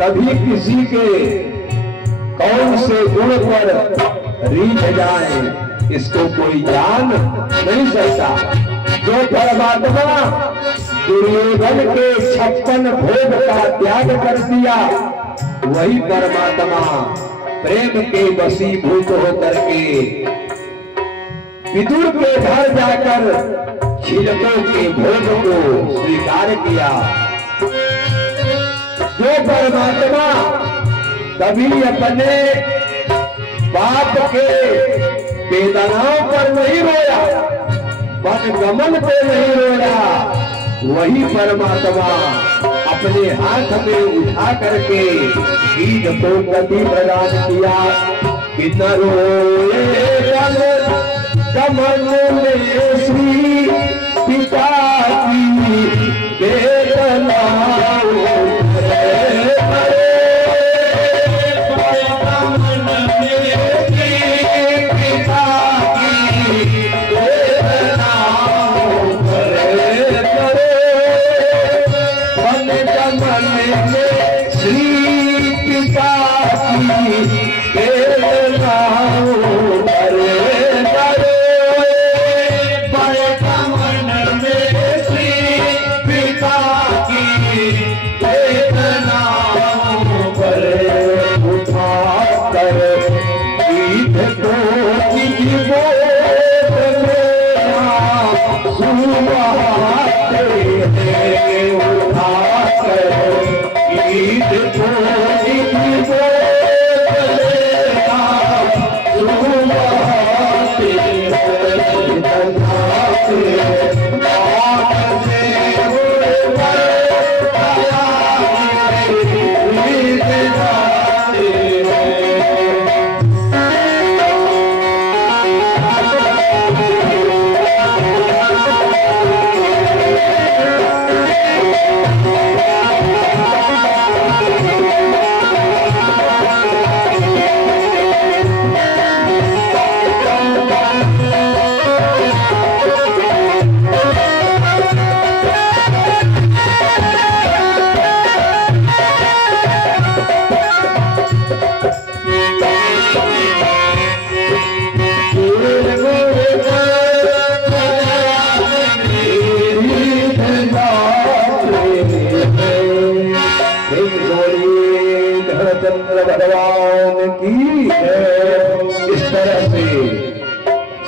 कभी किसी के कौन से गुण पर रीझ जाए इसको कोई जान नहीं सकता। जो परमात्मा दुर्योधन के 56 भोग का त्याग कर दिया, वही परमात्मा प्रेम के वशीभूत होकर के विदुर के घर जाकर छिलकों के भोग को स्वीकार किया। जो परमात्मा कभी अपने बाप के वेदनाओं पर नहीं रोया, वनगमन पे नहीं रोया, वही परमात्मा अपने हाथ में उठा करके ईद को गति प्रदान किया। कि न रोए कमल में श्री पिता की वेदना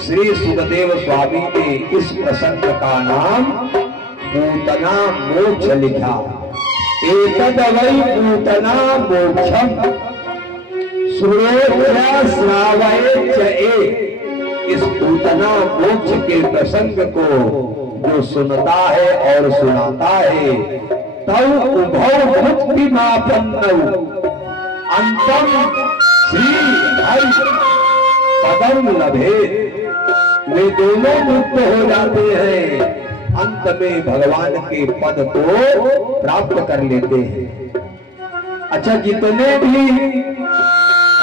श्री सुखदेव स्वामी ने इस प्रसंग का नाम पूतना मोक्ष लिखा। एतद वै पूतना मोक्षम श्रोत्या श्रावयेत ए। इस पूतना मोक्ष के प्रसंग को जो सुनता है और सुनाता है, तब उभौ मुक्ति मापन्नौ अंतम श्री हरि पदम लभेत। वे दोनों मुक्त हो जाते हैं, अंत में भगवान के पद को प्राप्त कर लेते हैं। अच्छा, जितने भी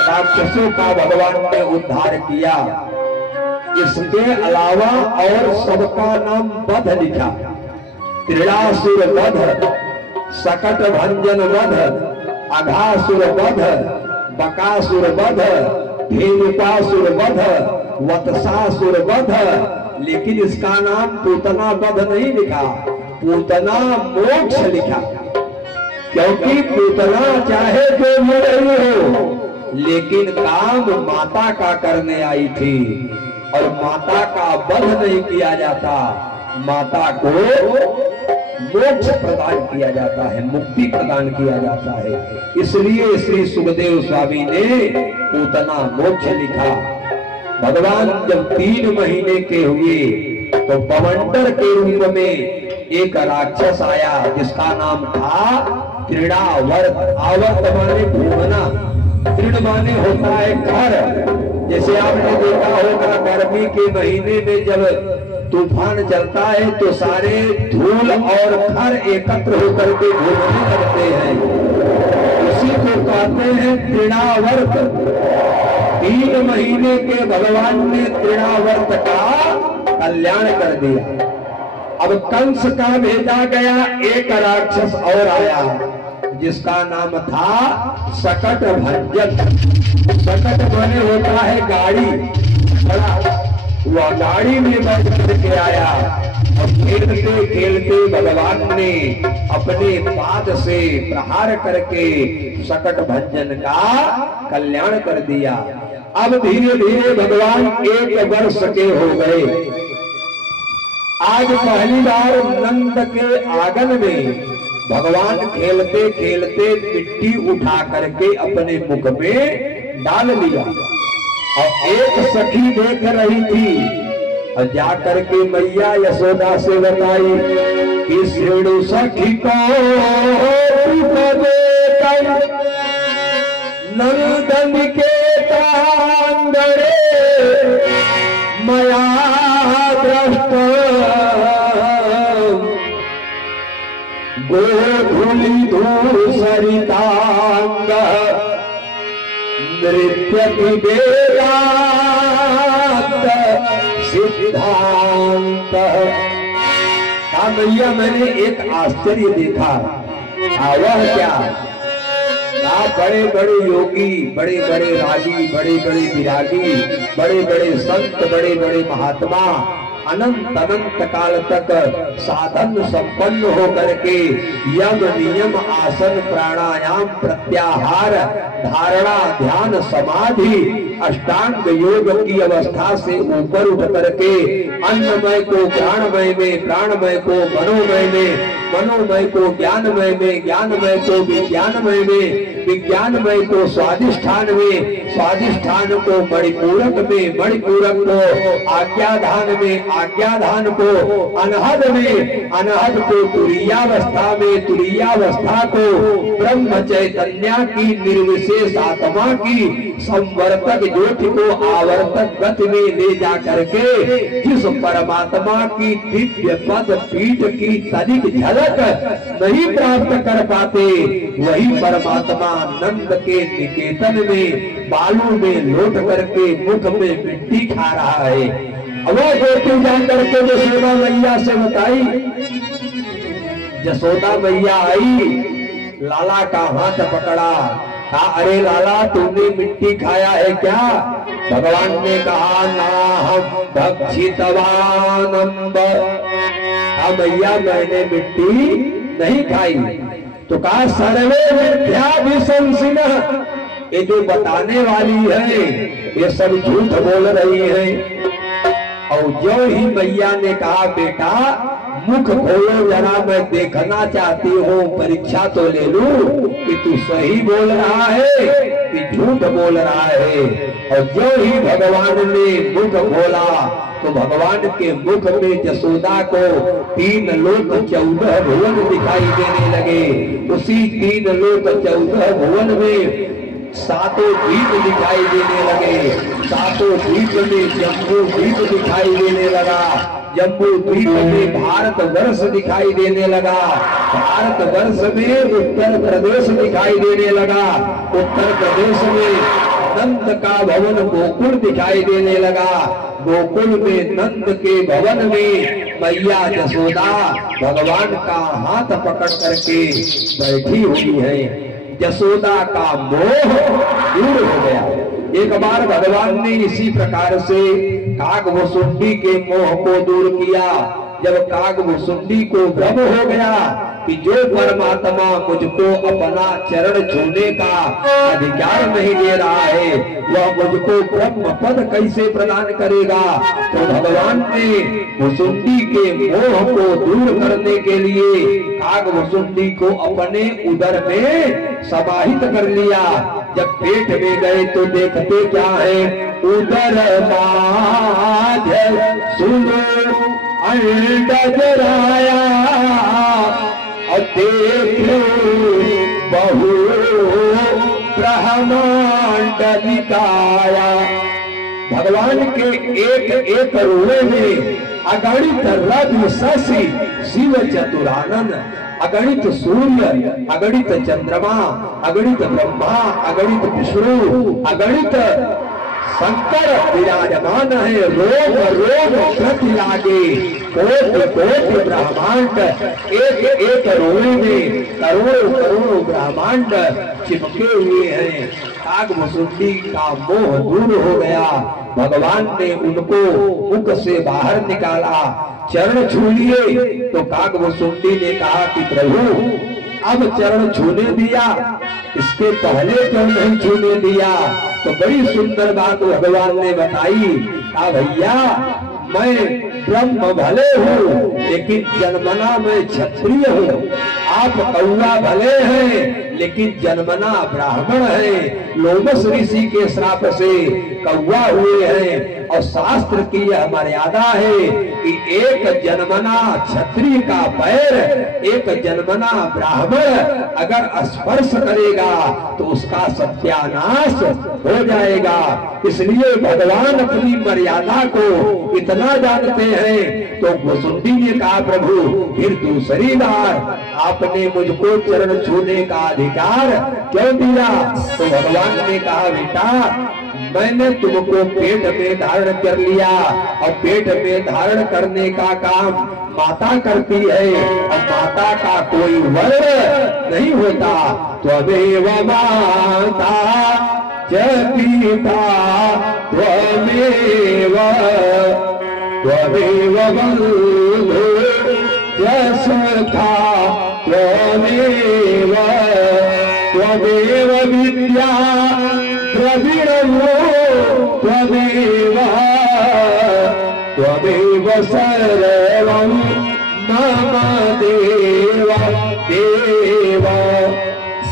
राक्षसों का भगवान ने उद्धार किया, इसके अलावा और सबका नाम वध लिखा। त्रिणासुर वध, सकट भंजन वध, अघासुर वध, बकासुर वध, धेनुकासुर वध, वत्सासुर वध, लेकिन इसका नाम पूतना वध नहीं लिखा, पूतना मोक्ष लिखा। क्योंकि पूतना चाहे जो भी रही हो, लेकिन काम माता का करने आई थी और माता का वध नहीं किया जाता, माता को मोक्ष प्रदान किया जाता है, मुक्ति प्रदान किया जाता है। इसलिए श्री सुखदेव स्वामी ने पूतना मोक्ष लिखा। भगवान जब 3 महीने के हुए तो बवंडर के रूप में एक राक्षस आया जिसका नाम था तृणावर्त। आवर्त माने घूमना, तृण माने होता है घर। जैसे आपने देखा होगा गर्मी के महीने में जब तूफान चलता है तो सारे धूल और खर एकत्र होकर के घूमने लगते हैं, उसी को कहते हैं तृणावर्त। 3 महीने के भगवान ने तृणावर्त का कल्याण कर दिया। अब कंस का भेजा गया एक राक्षस और आया जिसका नाम था सकट भंजन। सकट बने होता है गाड़ी, वह गाड़ी में बैठ करके आया और खेलते खेलते भगवान ने अपने पाद से प्रहार करके सकट भंजन का कल्याण कर दिया। अब धीरे धीरे भगवान 1 वर्ष के हो गए। आज पहली बार नंद के आंगन में भगवान खेलते खेलते मिट्टी उठा करके अपने मुख में डाल लिया और एक सखी देख रही थी और जाकर के मैया यशोदा से बताई कि श्रेणु सखी को नंदन के प्रांगणे मया दृष्ट गोधूलि धूसरितांग नृत्यति वेदांत सिद्धांत। मैया मैंने एक आश्चर्य देखा। वह क्या? बड़े बड़े योगी, बड़े बड़े रागी, बड़े बड़े विरागी, बड़े बड़े संत, बड़े बड़े महात्मा अनंत अनंत काल तक साधन संपन्न होकर के यम नियम आसन प्राणायाम प्रत्याहार धारणा ध्यान समाधि अष्टांग योग की अवस्था से ऊपर उठ करके अन्नमय को प्राणमय में, प्राणमय को मनोमय में, मनोमय को ज्ञानमय में, ज्ञानमय को विज्ञानमय में, विज्ञानमय को स्वादिष्ठान में, स्वादिष्ठान को मणिपूरक में, मणिपूरक को आज्ञाधान में, आज्ञाधान को अनहद में, अनहद को तुरीयावस्था में, तुरीयावस्था को ब्रह्म चैतन्य की निर्विशेष आत्मा की संवर्तक ज्योति को आवर्तक गति में ले जा करके जिस परमात्मा की दिव्य पद पीठ की तनिक झलक नहीं प्राप्त कर पाते, वही परमात्मा नंद के निकेतन में बालू में लौट करके मुख में मिट्टी खा रहा है। वह ज्योति जाकर के यशोदा मैया से बताई। यशोदा मैया आई, लाला का हाथ पकड़ा, कहा अरे लाला तुमने मिट्टी खाया है क्या? भगवान ने कहा ना हम भक्षितवानंब, मैया मैंने मिट्टी नहीं खाई। तो कहा सर्वे मिथ्या विशंसिनः, ये जो बताने वाली है ये सब झूठ बोल रही है। और जो ही मैया ने कहा बेटा मुख खोलो जरा, मैं देखना चाहती हूँ, परीक्षा तो ले लूं कि तू सही बोल रहा है कि झूठ बोल रहा है। और जो ही भगवान ने मुख खोला तो भगवान के मुख में यशोदा को 3 लोक 14 भुवन दिखाई देने लगे। उसी 3 लोक 14 भुवन में 7 द्वीप दिखाई देने लगे। 7 द्वीप में जम्बू द्वीप दिखाई देने लगा। जम्बू द्वीप में भारत वर्ष दिखाई देने लगा। भारत वर्ष में उत्तर प्रदेश दिखाई देने लगा। उत्तर प्रदेश में नंद का भवन गोकुल दिखाई देने लगा। गोकुल में नंद के भवन में मैया यशोदा भगवान का हाथ पकड़ करके बैठी हुई है। यशोदा का मोह दूर हो गया। एक बार भगवान ने इसी प्रकार से कागभुसुंडी के मोह को दूर किया। जब कागभुसुंडी को भ्रम हो गया कि जो परमात्मा मुझको अपना चरण छूने का अधिकार नहीं दे रहा है वह मुझको ब्रह्म पद कैसे प्रदान करेगा, तो भगवान ने भुसुंडी के मोह को दूर करने के लिए कागभुसुंडी को अपने उदर में समाहित कर लिया। जब पेट में गए तो देखते क्या है, उदर माध्य सुनो अंडजराया और देखो बहु ब्रह्मांड निकाया। भगवान के एक एक रोए में अगणित रवि शशि शिव चतुरानन, अगणित सूर्य, अगणित चंद्रमा, अगणित ब्रह्मा, अगणित विष्णु, अगणित शंकर विराजमान है, रोम रोम प्रति लागे, कोटि कोटि ब्रह्मांड, एक एक रोए में करोड़ों करोड़ों ब्रह्मांड चिपके हुए हैं। कागभुसुंडी का मोह दूर हो गया, भगवान ने उनको मुख से बाहर निकाला। चरण छू लिए तो कागभुसुंडी ने कहा कि प्रभु अब चरण छूने दिया, इसके पहले क्यों नहीं छूने दिया? तो बड़ी सुंदर बात भगवान ने बताई। कहा भैया मैं ब्रह्म भले हूँ लेकिन जन्मना मैं क्षत्रिय हूँ, आप कौआ भले हैं लेकिन जन्मना ब्राह्मण है। लोमस ऋषि के श्राप से कौआ हुए हैं और शास्त्र की यह मर्यादा है कि एक जन्मना क्षत्रिय का पैर एक जन्मना ब्राह्मण अगर स्पर्श करेगा तो उसका सत्यानाश हो जाएगा। इसलिए भगवान अपनी मर्यादा को इतना जानते हैं। तो भुसुंडी ने कहा प्रभु फिर दूसरी बार आपने मुझको चरण छूने का अधिकार क्यों दिया? तो भगवान ने कहा बेटा मैंने तुमको पेट में धारण कर लिया और पेट में धारण करने का काम माता करती है और माता का कोई वर्ण नहीं होता। त्वमेव माता च पिता त्वमेव त्वमेव बन्धु च सखा त्वमेव त्वमेव विद्या द्रविणो त्वमेव त्वमेव सर्वं मम देव देव।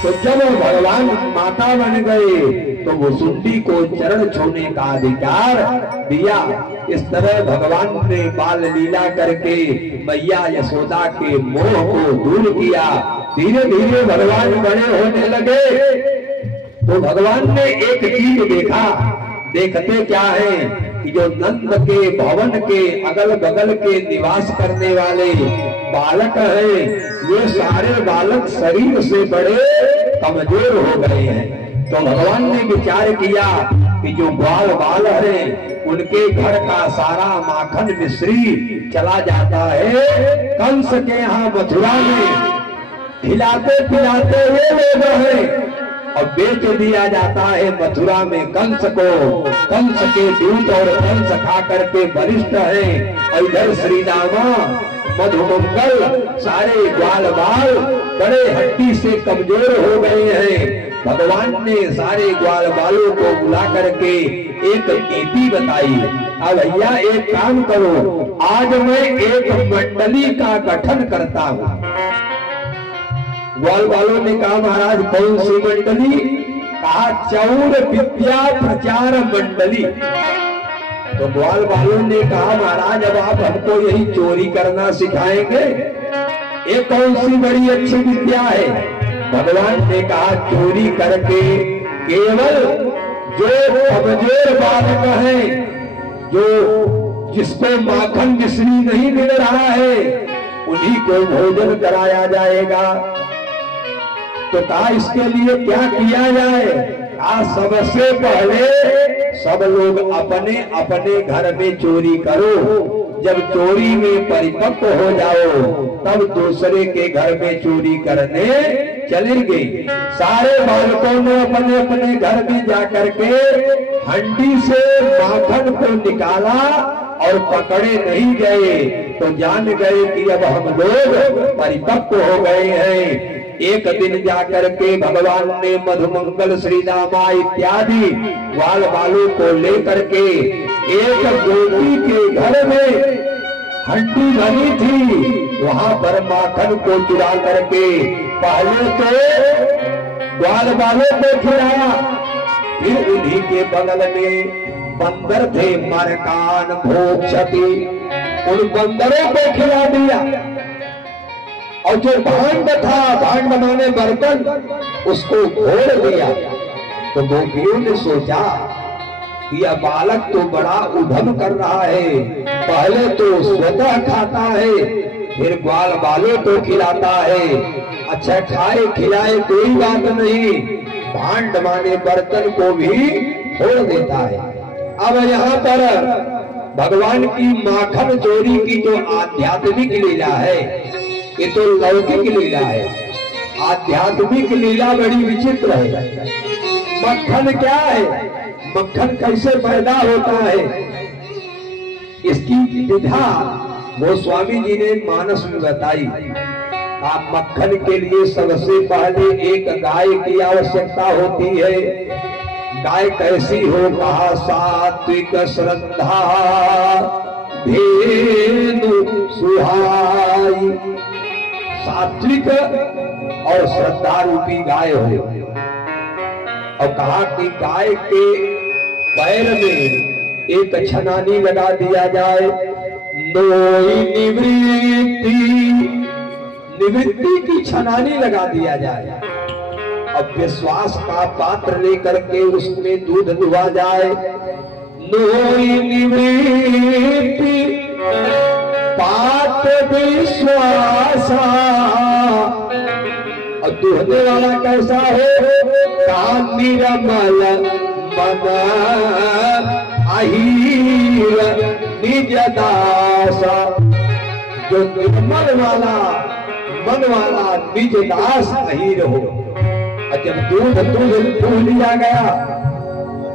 तो जब भगवान माता बन गए तो भुसुंडी को चरण छूने का अधिकार दिया। इस तरह भगवान ने बाल लीला करके मैया यशोदा के मोह को दूर किया। धीरे धीरे भगवान बड़े होने लगे तो भगवान ने एक चीज देखा। देखते क्या है कि जो नंद के भवन के अगल बगल के निवास करने वाले बालक हैं ये सारे बालक शरीर से बड़े कमजोर हो गए हैं। तो भगवान ने विचार किया कि जो ग्वाल बाल हैं उनके घर का सारा माखन मिश्री चला जाता है कंस के यहाँ मथुरा में, खिलाते पिलाते हुए लोग हैं और बेच दिया जाता है मथुरा में कंस को। कंस के दूध और कंस खा करके वरिष्ठ हैं और इधर श्री रामा मधुमंगल सारे ग्वाल बाल बड़े हड्डी से कमजोर हो गए हैं। भगवान ने सारे ग्वाल बालों को बुला करके एक नीति बताई। अब भैया एक काम करो, आज मैं एक मंडली का गठन करता हूँ। ग्वाल बालों ने कहा महाराज कौन सी मंडली? कहा चौर विद्या प्रचार मंडली। तो ग्वाल बालों ने कहा महाराज अब आप हमको यही चोरी करना सिखाएंगे, ये कौन सी बड़ी अच्छी विद्या है? भगवान ने कहा चोरी करके केवल जो कमजोर बालक है, जो जिसको माखन मिश्री नहीं मिल रहा है उन्हीं को भोजन कराया जाएगा। तो कहा इसके लिए क्या किया जाए? कहा सबसे पहले सब लोग अपने अपने घर में चोरी करो, जब चोरी में परिपक्व हो जाओ तब दूसरे के घर में चोरी करने चलेंगे। सारे बालकों ने अपने अपने घर में जाकर के हंडी से माखन को निकाला और पकड़े नहीं गए तो जान गए कि अब हम लोग परिपक्व हो गए हैं। एक दिन जाकर के भगवान ने मधुमंगल श्री रामा इत्यादि ग्वाल बालों को लेकर के एक गोपी के घर में हंडी भरी थी, वहां पर माखन को चुरा करके पहले तो ग्वाल बालों को खिलाया, फिर उन्हीं के बगल में बंदर थे मरकान भोक्षति, उन बंदरों को खिला दिया। और जो भांड था, भांड माने बर्तन, उसको घोल दिया। तो गोपियों ने सोचा कि यह बालक तो बड़ा उधम कर रहा है, पहले तो स्वतः खाता है फिर ग्वाल बालों को खिलाता है। अच्छा खाए खिलाए कोई बात नहीं, भांड माने बर्तन को भी फोड़ देता है। अब यहाँ पर भगवान की माखन चोरी की जो आध्यात्मिक लीला है, ये तो लौकिक लीला है। आध्यात्मिक लीला बड़ी विचित्र है। मक्खन क्या है, मक्खन कैसे पैदा होता है, इसकी विधा गोस्वामी जी ने मानस में बताई। आप मक्खन के लिए सबसे पहले एक गाय की आवश्यकता होती है। गाय कैसी हो, कहा सात्विक श्रद्धा धेनु सुहाई। सात्विक और श्रद्धा रूपी गाय हो। और कहा कि गाय के पैर में एक छनानी लगा दिया जाए। नोई निवृत्ति की छनानी लगा दिया जाए। अब विश्वास का पात्र लेकर के उसमें दूध दुआ जाए। नोई निवृत्ति पात विश्वासा। और दूहने वाला कैसा हो, निरमल मन अहीर निज दासा। जो निर्मल वाला मन वाला निज दास अहीर हो। और जब दूध लिया गया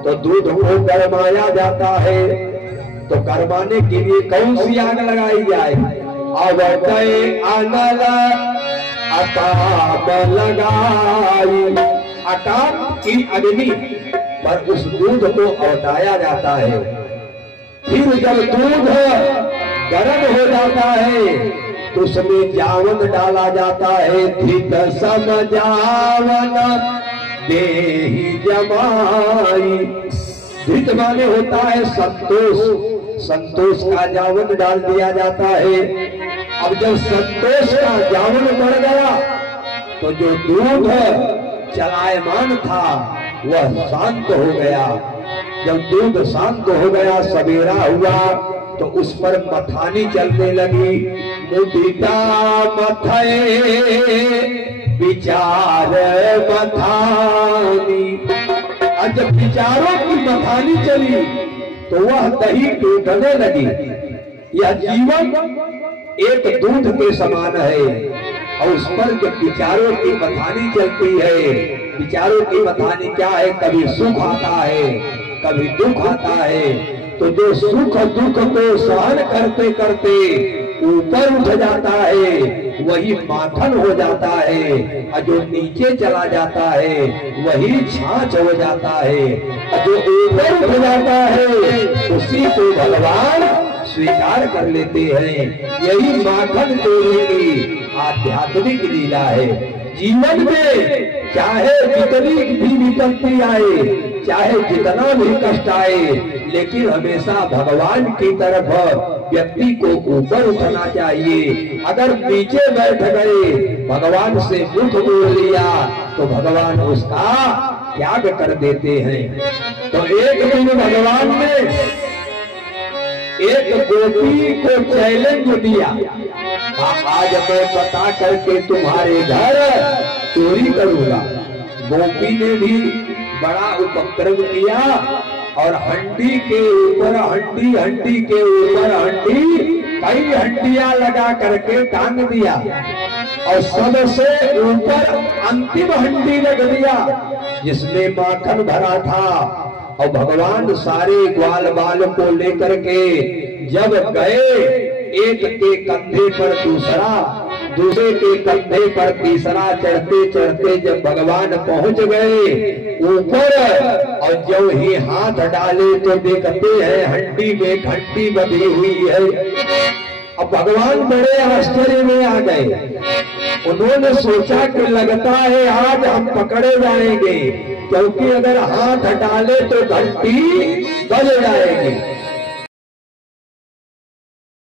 तो दूध को गरमाया जाता है। तो गरमाने के लिए कौन सी आग लगाई जाए? अवतय अनल अकाम लगाई। अकाम की अग्नि पर उस दूध को अवताया जाता है। फिर जब दूध गर्म हो जाता है तो उसमें जावन डाला जाता है। धित सम जावन देहि जमाई। धित माने होता है संतोष, संतोष का जावन डाल दिया जाता है। अब जब संतोष का जावन बढ़ गया तो जो दूध चलायमान था वह शांत हो गया। जब दूध शांत हो गया, सवेरा हुआ तो उस पर मथानी चलने लगी। मुदिता मथये विचार मथानी। और जब विचारों की मथानी चली तो वह दही टूटने लगी। यह जीवन एक दूध के समान है। और उस पर जब विचारों की मथानी चलती है, विचारों की मथानी क्या है, कभी सुख आता है कभी दुख आता है। तो जो सुख दुख को सहन करते करते ऊपर उठ जाता है वही माखन हो जाता है। और जो नीचे चला जाता है वही छाछ हो जाता है। और जो ऊपर उठ जाता है उसी को भगवान स्वीकार कर लेते हैं। यही माखन चोरी की आध्यात्मिक लीला है। जीवन में चाहे जितनी भी विपत्ति आए, चाहे जितना भी कष्ट आए, लेकिन हमेशा भगवान की तरफ व्यक्ति को ऊपर उठना चाहिए। अगर नीचे बैठ गए, भगवान से मुख मोड़ लिया तो भगवान उसका त्याग कर देते हैं। तो एक दिन भगवान ने एक गोपी को चैलेंज दिया, आज मैं बता करके तुम्हारे घर चोरी करूंगा। गोपी ने भी बड़ा उपक्रम किया और हंडी के ऊपर हंडी, हंडी के ऊपर हंडी, कई हंडियां लगा करके टांग दिया और सबसे ऊपर अंतिम हंडी रख दिया जिसमें माखन भरा था। और भगवान सारे ग्वाल बाल को लेकर के जब गए, एक के कंधे पर दूसरा, दूसरे के कंधे पर तीसरा, चढ़ते चढ़ते जब भगवान पहुंच गए ऊपर और जब ही हाथ डाले तो देखते हैं हंडी में घंटी बंधी हुई है। अब भगवान बड़े आश्चर्य में आ गए। उन्होंने सोचा कि लगता है आज हम पकड़े जाएंगे, क्योंकि अगर हाथ डाले तो घंटी बज जाएगी।